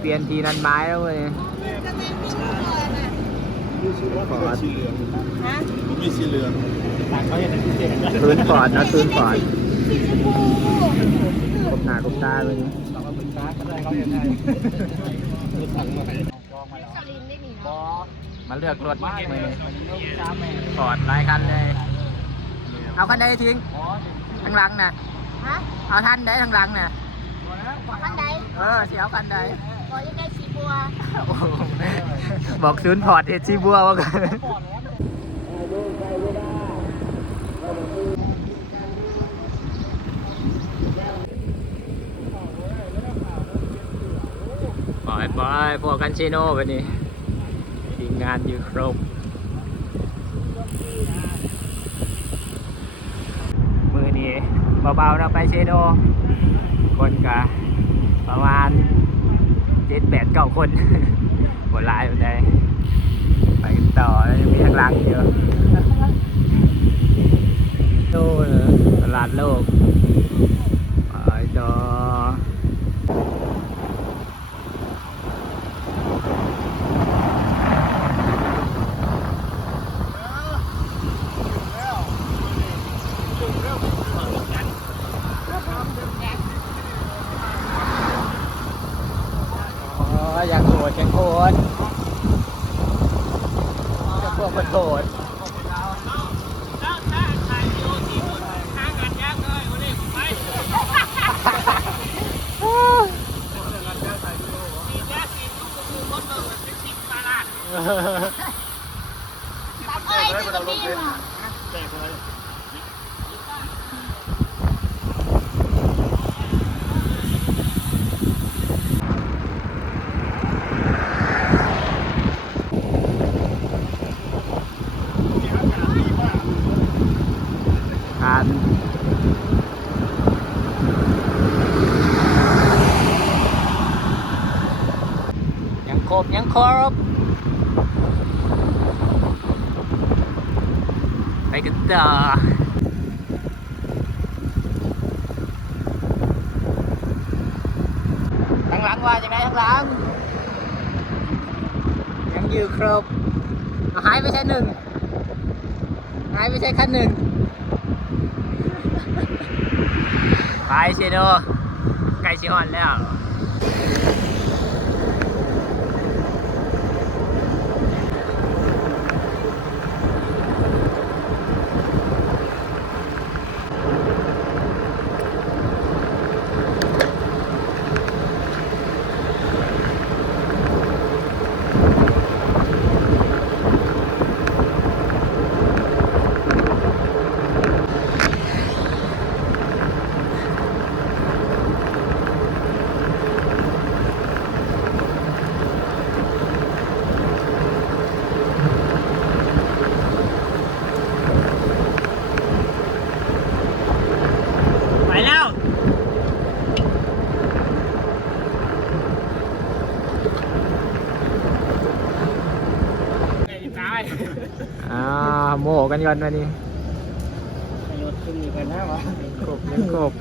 เปลี่ยนทีนันไม้แล้วเว้ยฟอร์ด ฮะ มีสีเหลืองเขาเห็นเป็นพิเศษ ซูนฟอร์ดนะซูนฟอร์ด สีชมพู กบหน้ากบตาเลย ต้องมาปรึกษาก็ได้เขาเห็นได้สั่งมาให้ลองมาแล้ว สลินไม่มี บอ มาเลือกรถมือฟอร์ดหลายคันเลย เอาคันใดทิ้งทางหลังน่ะ ฮะ เอาท่านใดทางหลังน่ะ ขั้นใด เสียเอาคันใด ก็ยังได้สีบัว โอ้โหบอกซูนฟอร์ดเอชีบัวว่ากันไปพวกกันชิโน่ไปนี่ทีมงานอยู่ครบมือนี้เบาๆเราไปเชโนคนกะประมาณ7-8-9 คนหมดลายมันได้ไปกันต่อยังมีทางหลังเยอะโน่นตลาดโลกไปต่ออยากโหดอยากโหดจะพวกมันโหดตับอ้อยจะกับพี่ว่ะ ทานยังครบไปกันต่อทางหลังว่าจังไงทางหลังยังอยู่ครบหายไปใช่1หายไปใช่คัน1ไปเชโดไก่ชิฮอนแล้วไปแล้วโม่กันก่อนมานี่ รถขึ้นมีกันหน้าวะ ครบยังครบ